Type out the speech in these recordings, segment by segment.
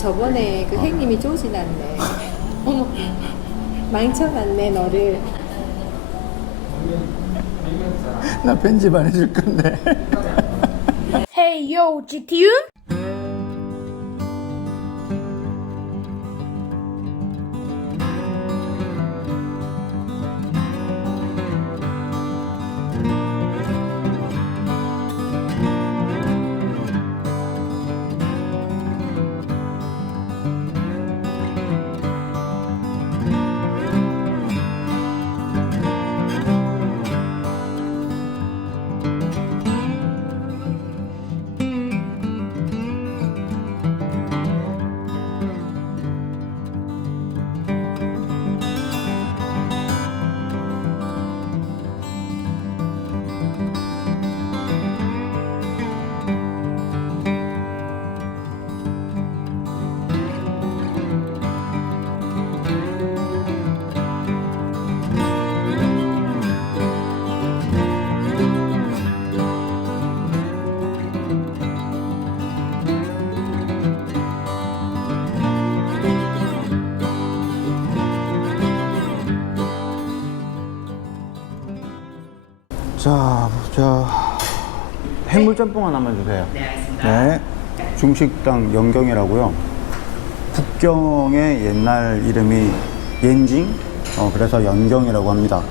저번에 그 행님이 쪼지났네. 어머, 망쳐놨네 너를. 나 편집 안 해줄 건데. Hey yo, GTU? 자, 해물짬뽕 하나만 주세요. 네, 알겠습니다. 네. 중식당 영경이라고요. 북경의 옛날 이름이 옌징, 어, 그래서 영경이라고 합니다.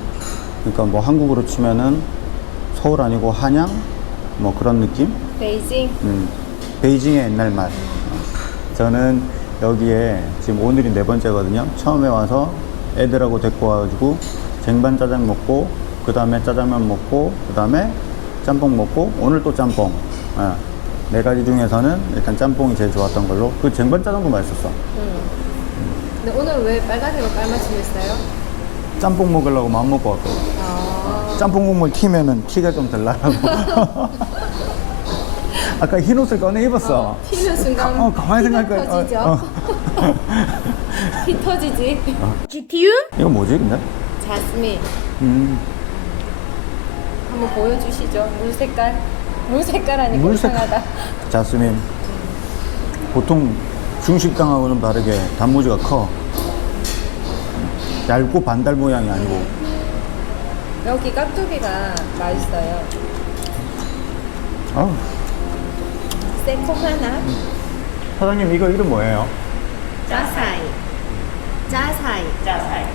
그러니까 뭐 한국으로 치면은 서울 아니고 한양, 뭐 그런 느낌? 베이징. 음, 베이징의 옛날 맛. 어, 저는 여기에 지금 오늘이 네 번째거든요. 처음에 와서 애들하고 데리고 와가지고 쟁반 짜장 먹고, 그 다음에 짜장면 먹고, 그 다음에 짬뽕 먹고, 오늘 또 짬뽕. 어, 네 가지 중에서는 일단 짬뽕이 제일 좋았던 걸로. 그 쟁반 짜장도 맛있었어. 응. 근데 오늘 왜 빨간색으로 깔맞춤 했어요? 짬뽕 먹으려고 마음 먹고 왔거든. 아, 짬뽕 국물 튀면은 티가 좀덜 나라고. 아까 흰 옷을 꺼내 입었어. 튀는 순간 어, 가만히 피가 생각해. 터지죠. 어, 어. 피 터지지. GTU? 이거 뭐지, 근데? 자스민 음. 한번 보여주시죠. 물 색깔. 물 색깔 하니까 물 색깔. 이상하다. 자스민 보통 중식당하고는 다르게 단무지가 커 얇고 반달 모양이 아니고 여기 깍두기가 맛있어요. 아우, 새콤 하나. 사장님 이거 이름 뭐예요? 짜사이. 짜사이. 짜사이.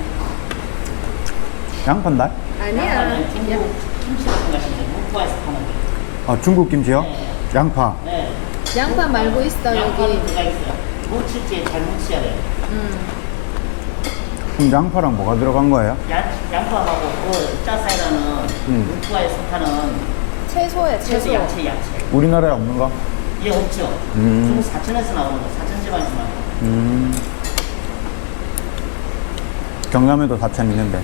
양판달? 아니야. 중국 김치 같은 거 하시는데 문구에서 파는 거. 아 중국 김치요? 양파 네. 양파 말고 있어 양파는 여기. 들어가 있어요. 때잘 무쳐야 돼요. 음. 그럼 양파랑 뭐가 들어간 거예요? 양, 양파하고 그 짜사이라는 음. 문구에 속하는 채소야 채소 채소. 야채 야채. 우리나라에 없는 거? 이게 없죠. 음. 중국 사천에서 나오는 거, 사천 지방에서 나오는 거. 음. 경남에도 사천 있는데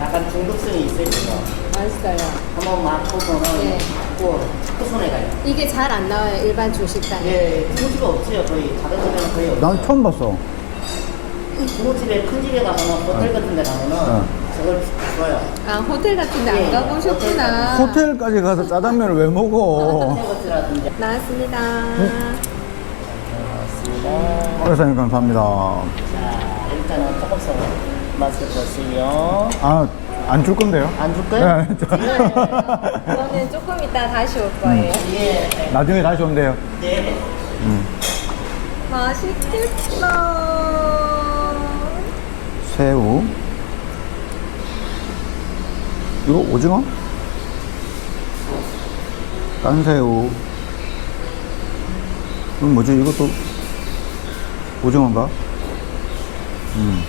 약간 중독성이 있어요, 이거. 맛있어요. 한번 맛보면은 네. 또 후손에 가요. 이게 잘 안 나와요 일반 중식당에. 예, 중국집에 없어요, 거의. 다른 집에는 거의 없어요. 난 처음 봤어 중국집에 큰 집에 가면은 호텔 같은 데 가면은 어. 저걸 줘요. 아 호텔 같은데 네, 안 가보셨구나. 호텔까지 가서 짜장면을 왜 먹어. 나왔습니다. 회사님 감사합니다 자, 일단은 조금씩 맛을 보세요. 아 안 줄 건데요? 안 줄까요? 네, 저- 저는 조금 이따 다시 올 거예요. 예. 나중에 다시 온대요 네. 맛있겠다. 새우 이거 오징어? 깐새우 이건 뭐지 이것도 오징어인가? 음.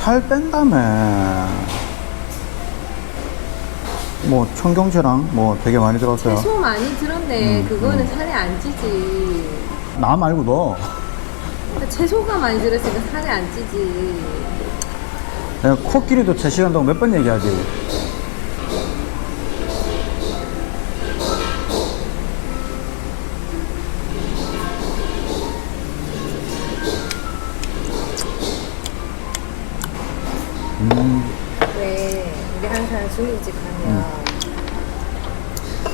살 뺀다며 뭐 청경채랑 뭐 되게 많이 들었어요 채소 많이 들었네. 음, 그거는 살이 안 찌지. 나 말고 너 채소가 많이 들었으니까 살이 안 찌지. 코끼리도 제 시간 동안 몇 번 얘기하지. 음. 네, 음.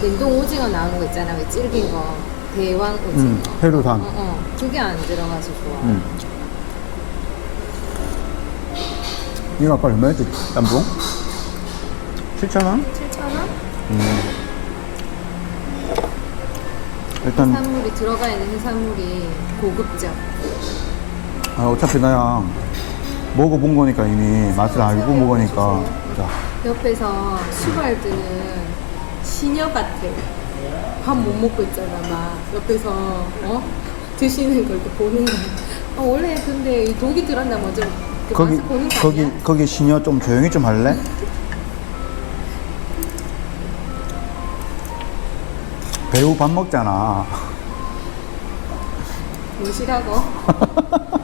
냉동 오징어 나오는 거 있잖아 왜 질긴 거. 대왕 오징어. 음, 해루산 어, 어. 그게 안 들어가서 좋아. 음. 이거 아까 얼마였지? 짬뽕? 7,000원? 7,000원? 음. 일단 해산물이 들어가 있는 해산물이 고급져. 아, 어차피 나야 먹어본 거니까 이미 맛을 알고 먹으니까 자, 옆에서 수발들은 시녀 같아. 밥 못 먹고 있잖아, 막. 옆에서, 어? 드시는 걸 이렇게 보는 거야. 어, 원래 근데 이 독이 들었나 먼저 그 거기 맛을 보는 거 거기 아니야? 거기 시녀 좀 조용히 좀 할래? 배우 밥 먹잖아. 무시라고?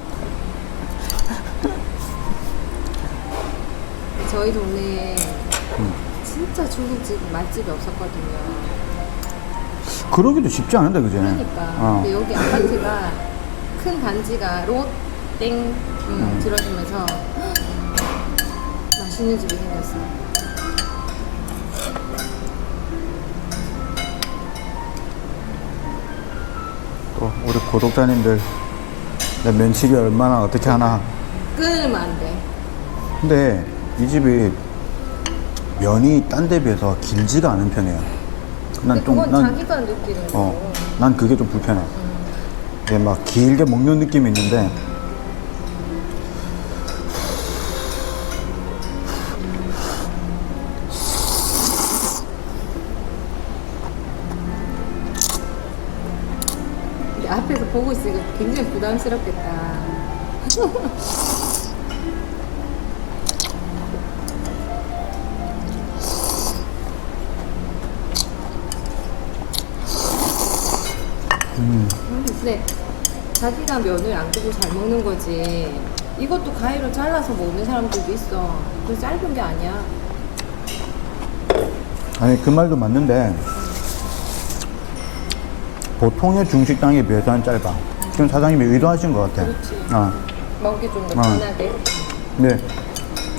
저희 동네에 음. 진짜 중국집 맛집이 없었거든요. 그러기도 쉽지 않은데 그지? 그러니까. 어. 근데 여기 아파트가 큰 단지가 롯땡 음, 음. 들어주면서 맛있는 집이 생겼어. 또 우리 구독자님들 내 면치기 얼마나 어떻게 하나. 끊으면 안 돼. 근데 이 집이 면이 딴 데 비해서 길지가 않은 편이에요. 근데 난좀 그건 난 자기가 느끼는 거고. 어, 난 그게 좀 불편해. 음. 이게 막 길게 먹는 느낌이 있는데 굉장히 부담스럽겠다. 음, 근데 자기가 면을 안 끄고 잘 먹는 거지. 이것도 가위로 잘라서 먹는 사람들도 있어. 그 짧은 게 아니야. 아니 그 말도 맞는데 보통의 중식당에 비해서는 짧아. 지금 사장님이 의도하신 것 같아. 그렇지. 아, 먹기 좀더 어. 편하게. 근데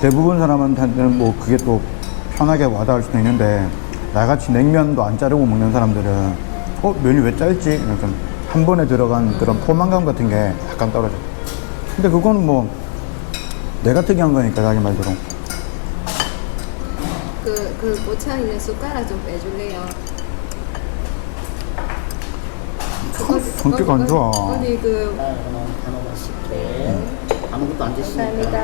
대부분 사람한테는 뭐 그게 또 편하게 와닿을 수도 있는데 나같이 냉면도 안 자르고 먹는 사람들은 어 면이 왜 짧지? 약간 한 번에 들어간 그런 포만감 같은 게 약간 떨어져. 근데 그건 뭐 내가 특이한 거니까 자기 말대로. 그, 그 꽂혀 있는 숟가락 좀 빼줄래요? 성- 성격 안 좋아. 어디 그, 아무것도 안 드시니까 감사합니다.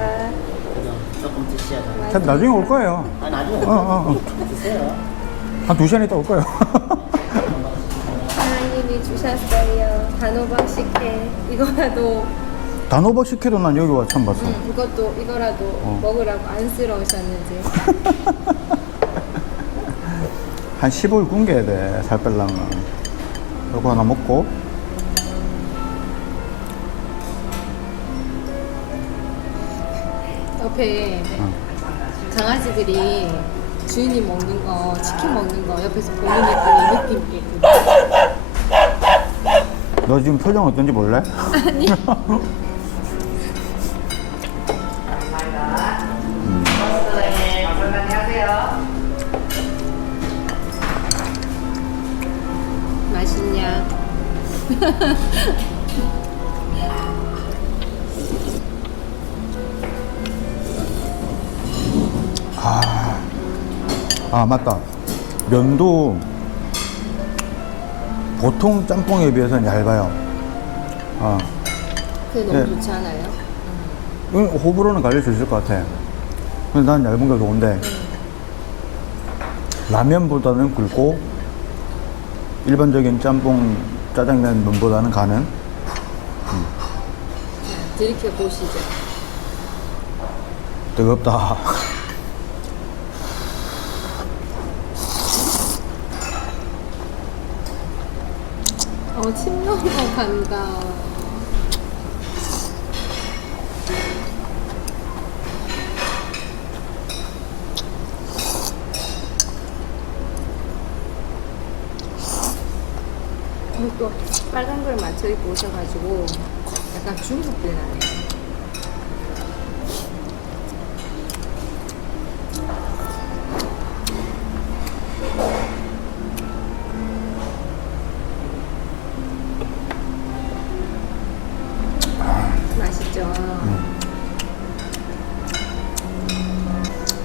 그냥 조금 드셔야 돼요. 자, 나중에 올 거예요. 아 나중에 어, 어, 어. 드세요. 한 두 시간 있다 올 거예요. 하나님이 주셨어요. 단호박 식혜. 이거라도, 단호박 식혜도 난 여기 와서 처음 봤어. 음, 이것도, 이거라도 어. 먹으라고 안쓰러우셨는지. 한 15일 굶겨야 돼, 살 빼려면. 이거 하나 먹고. 옆에 강아지들이 주인이 먹는 거, 치킨 먹는 거 옆에서 보는 느낌, 느낌 있게. 너 지금 표정 어떤지 몰래? 아니. 아, 맞다. 면도 보통 짬뽕에 비해서는 얇아요. 아, 그게 너무 네. 좋지 않아요? 이건 호불호는 갈릴 수 있을 것 같아. 근데 난 얇은 게 좋은데, 라면보다는 굵고, 일반적인 짬뽕, 짜장면 면보다는 가는. 자, 들이켜 보시죠. 뜨겁다. 어, 침 넘어 간다. 색깔 맞춰 입고 오셔가지고 약간 중국들 나네.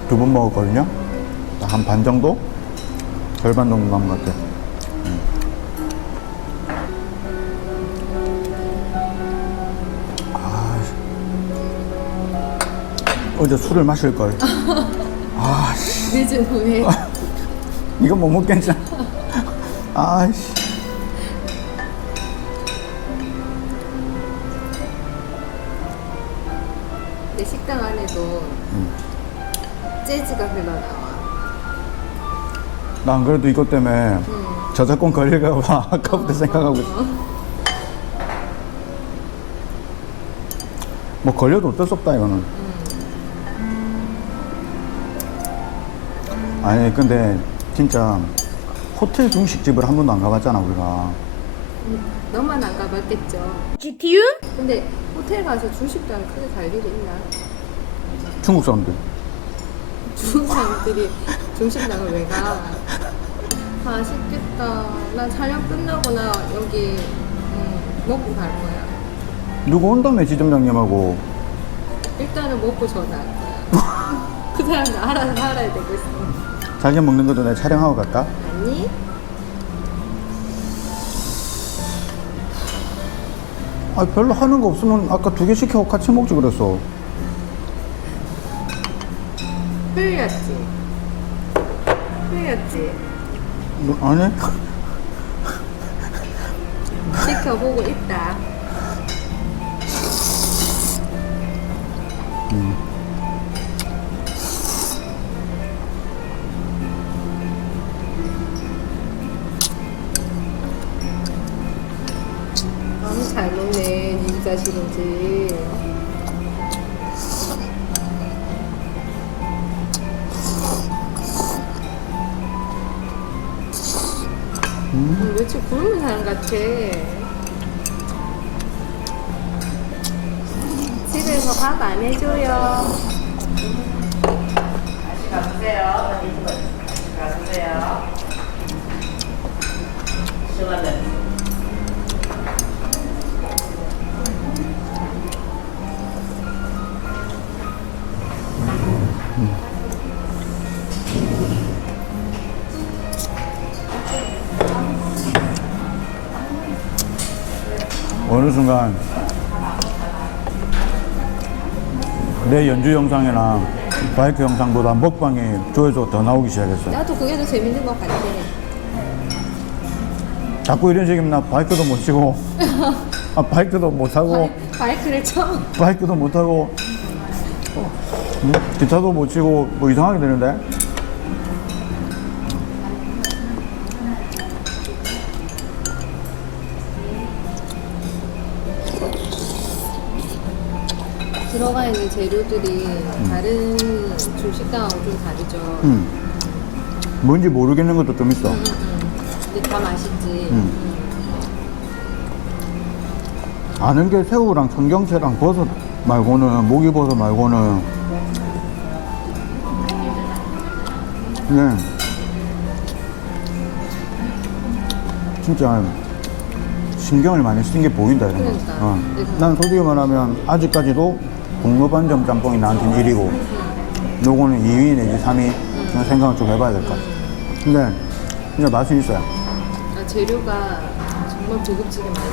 두번 먹었거든요. 한 반 정도? 절반 정도 남은 것 같아요. 어제 술을 마실 걸. 아, 씨. 늦은 후에 이거 못 먹겠잖아. 아씨. 내 식당 안에도 재즈가 흘러나와. 난 그래도 이것 때문에 음. 저작권 걸릴까 봐 아까부터 생각하고 있어. 뭐 걸려도 어쩔 수 없다 이거는. 아니 근데 진짜 호텔 중식집을 한 번도 안 가봤잖아 우리가. 너만 안 가봤겠죠. GTU? 근데 호텔 가서 중식당 크게 갈 일이 있나? 중국 사람들. 중국 사람들이 중식당을 왜 가? 맛있겠다. 난 촬영 끝나거나 여기 음, 먹고 갈 거야. 누구 온다며 지점장님하고 일단은 먹고 전화할 거야. 그 사람도 알아서 살아야 되겠어. 자기 먹는 것도 내가 촬영하고 갈까? 아니? 아 별로 하는 거 없으면 아까 두 개 시켜 같이 먹지 그랬어. 흘렸지. 흘렸지. 뭐, 아니? 지켜보고 있다. 이 자식인지. 음, 며칠 굶은 사람 같아. 집에서 밥 안 해줘요. 가주세요. 가주세요. 시원해. 어 순간 내 연주 영상이나 바이크 영상보다 먹방이 조회수가 더 나오기 시작했어. 나도 그게 더 재밌는 것 같아. 자꾸 이런 식이면 나 바이크도 못 치고, 아, 바이크도 못 타고, 바이크를 처음 바이크도 못 타고, 어, 음? 기타도 못 치고, 뭐 이상하게 되는데? 들어가 있는 재료들이 다른 중식당하고 좀 다르죠. 음. 뭔지 모르겠는 것도 좀 있어. 음, 음. 근데 다 맛있지. 음. 아는 게 새우랑 청경채랑 버섯 말고는 목이버섯 말고는 그냥 진짜 신경을 많이 쓴 게 보인다 이런 거. 그러니까. 어. 네. 난 솔직히 말하면 아직까지도 국물반점 짬뽕이 나한테는 1위고 요거는 2위 내지 3위 그냥 생각을 좀 해봐야 될 것 같아. 근데 진짜 맛은 있어요. 아, 재료가 정말 고급지게 많이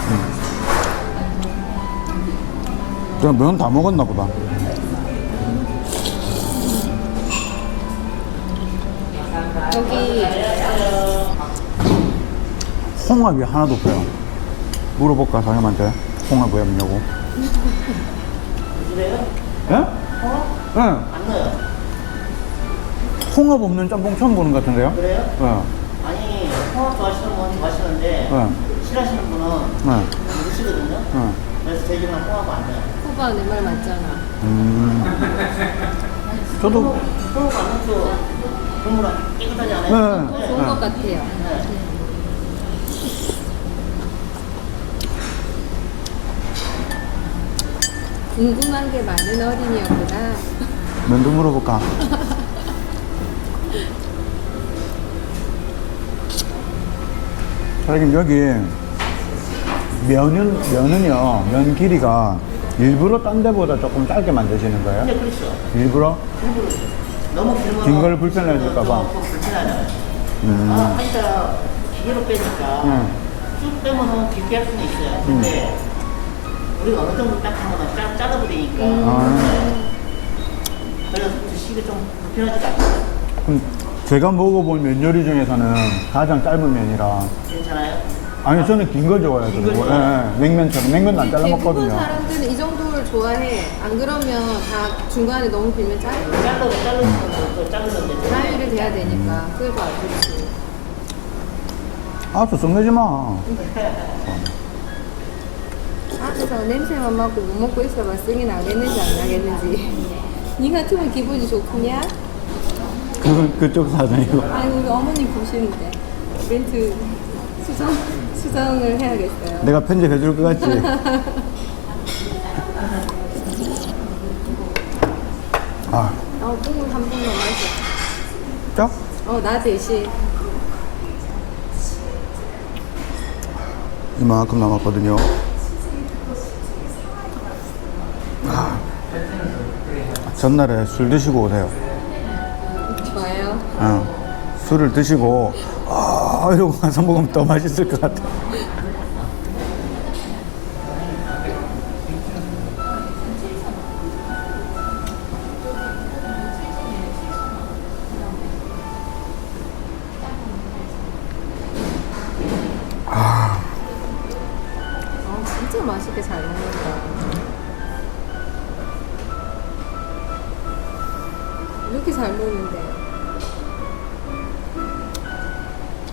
그냥 면 다 먹었나 보다. 여기 홍합이 하나도 없어요. 물어볼까, 사장님한테? 홍합 왜 없냐고. 그래요? 예? 예. 안 넣어요. 홍합 없는 짬뽕 처음 보는 것 같은데요? 그래요? 예. 아니, 홍합 좋아하시는 분은 좋아하시는데, 예. 싫어하시는 분은 예. 안 드시거든요. 예. 그래서 저희는 홍합 안 넣어요. 후바 내말 맞잖아. 음. 저도, 홍합 안 넣어도 국물 깨끗하지 않아요? 네. 좋은 네. 것 같아요. 네. 궁금한 게 많은 어린이였구나. 면도 물어볼까? 사장님, 여기 면은, 면은요, 면 길이가 일부러 딴 데보다 조금 짧게 만드시는 거예요? 근데 그렇죠. 일부러? 일부러 너무 길면 긴 거를 불편해질까 봐. 좀 불편하잖아요. 음. 아, 하니까 기계로 빼니까 응. 쭉 빼면은 길게 할 수는 있어요. 근데 우리가 어느 정도 딱 하면 짜, 짜다 버리니까 아. 그래서 드시기 좀 불편하지가 않아요. 그럼 제가 먹어본 면 요리 중에서는 가장 짧은 면이라 괜찮아요? 아니 저는 긴 걸 좋아해요. 긴걸 그리고. 좋아해요? 예, 냉면처럼 냉면도 안 잘라 대부분 먹거든요. 사람들은 이 정도를 좋아해. 안 그러면 다 중간에 너무 길면 짧 잘라도 자르는 또 자르는데 사이를 돼야 되니까. 그걸 더 알겠지. 아저 썩내지 마. 앞에서 냄새만 맡고 못 먹고 있어봐 승이 나겠는지 안 나겠는지. 니 같으면 기분이 좋겠냐? 그건 그쪽 사정이고. 아니 우리 어머님 보시는데 멘트 수정 수정을 해야겠어요. 내가 편집해 줄 것 같지? 아, 어 국물 한 번만 마셔. 짜? 어나 대신 이만큼 남았거든요. 전날에 술 드시고 오세요. 좋아요. 어, 술을 드시고 아 이러고 가서 먹으면 더 맛있을 것 같아. 잘 먹는데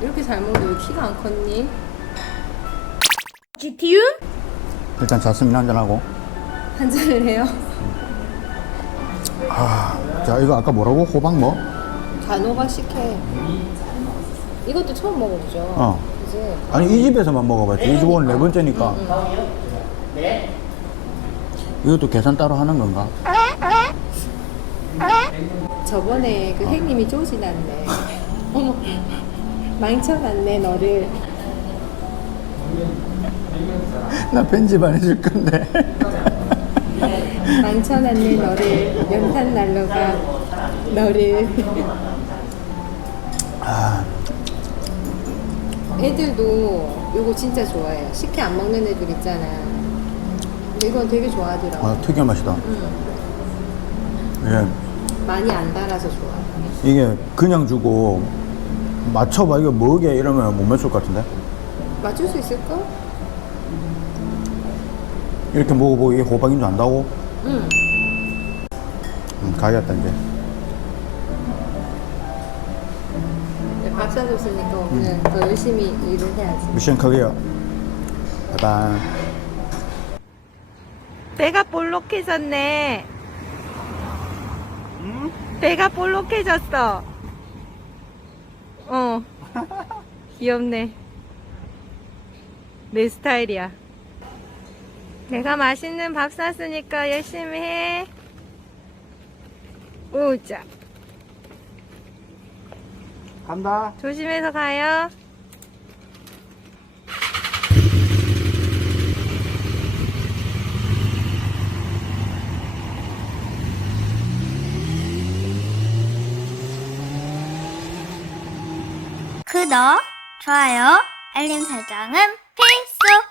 이렇게 잘 먹는데 왜 키가 안 컸니? GTU? 일단 자스민 한잔 하고. 한 잔을 해요? 아, 자 이거 아까 뭐라고 호박 뭐? 단호박 식혜. 이것도 처음 먹어보죠. 어. 그지? 아니 이 집에서만 먹어봤지. 이 집 오늘 네 번째니까. 네? 이것도 계산 따로 하는 건가? 저번에 그 행님이 쪼지났네. 어머, 망쳐놨네 너를. 나 편집 안 해줄 건데. 망쳐놨네 너를. 연탄 난로가 너를. 아, 애들도 이거 진짜 좋아해요. 식혜 안 먹는 애들 있잖아. 근데 이건 되게 좋아하더라고. 아 특이한 맛이다. 응. 이게 많이 안 달아서 좋아. 이게 그냥 주고 맞춰봐 이거 뭐게 이러면 못 맞출 것 같은데. 맞출 수 있을까? 이렇게 먹어보고 이게 호박인 줄 안다고? 응. 음, 가야겠다 이제. 밥 사줬으니까 오늘 더 열심히 일을 해야지. 미션 클리어. 바이바이. 배가 볼록해졌네. 배가 볼록해졌어. 어. 귀엽네. 내 스타일이야. 내가 맛있는 밥 샀으니까 열심히 해. 오자. 간다. 조심해서 가요. 구독, 좋아요, 알림 설정은 필수!